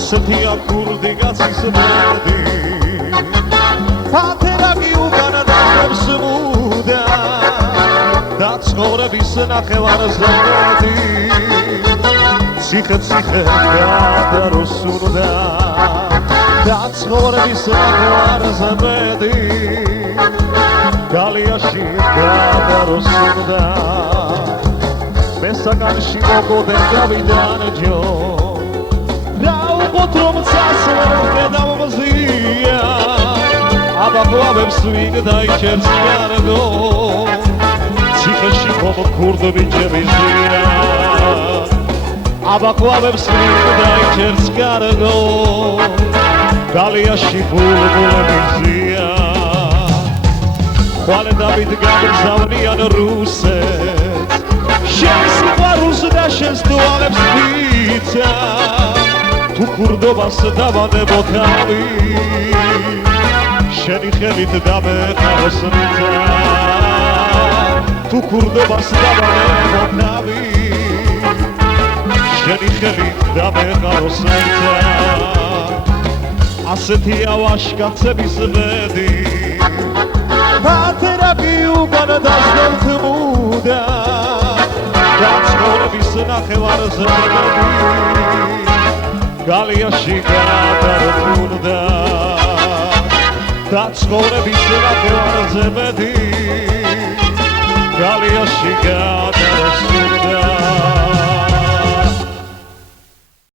ასეთია ქურდი კაცის ბედი ფათერაკი უკანა დაშებს მუდა და ცხოვრების ნახევარზე მეტი ციხე გადაროს უნდა და ცხოვრების ნახევარზე მეტი გალიაში გადაროს უნდა მესაკანში მოგოდენ დავიდან ჯო რა უყოთ რომ წასვლე დავმზია აბაყლავებს ვინ დაიჭერს კარგო ციხეში ხომ ქურდ ბიჭები ზია აბაყლავებს ვინ დაიჭერს კარგო გალიაში ბულბულები ზია ხვალე დავით გამგზავნიან რუსეთს შენ სიყვარულს და შენს თვალებს ვიცა თუ ქურდობას დავანებო თავი შენი ხელით დამეხაროს მიწა თუ ქურდობას დავანებო თავი შენი ხელით დამეხაროს მიწა ასეთია ვაშკაცების ბედი ფათერაკი უკან დასდევთ მუდა და ცხოვრების ნახევარზე მეტი გალიაში გადაროს უნდა და ცხოვრების ნახევარზე მეტი გალიაში გადაროს უნდა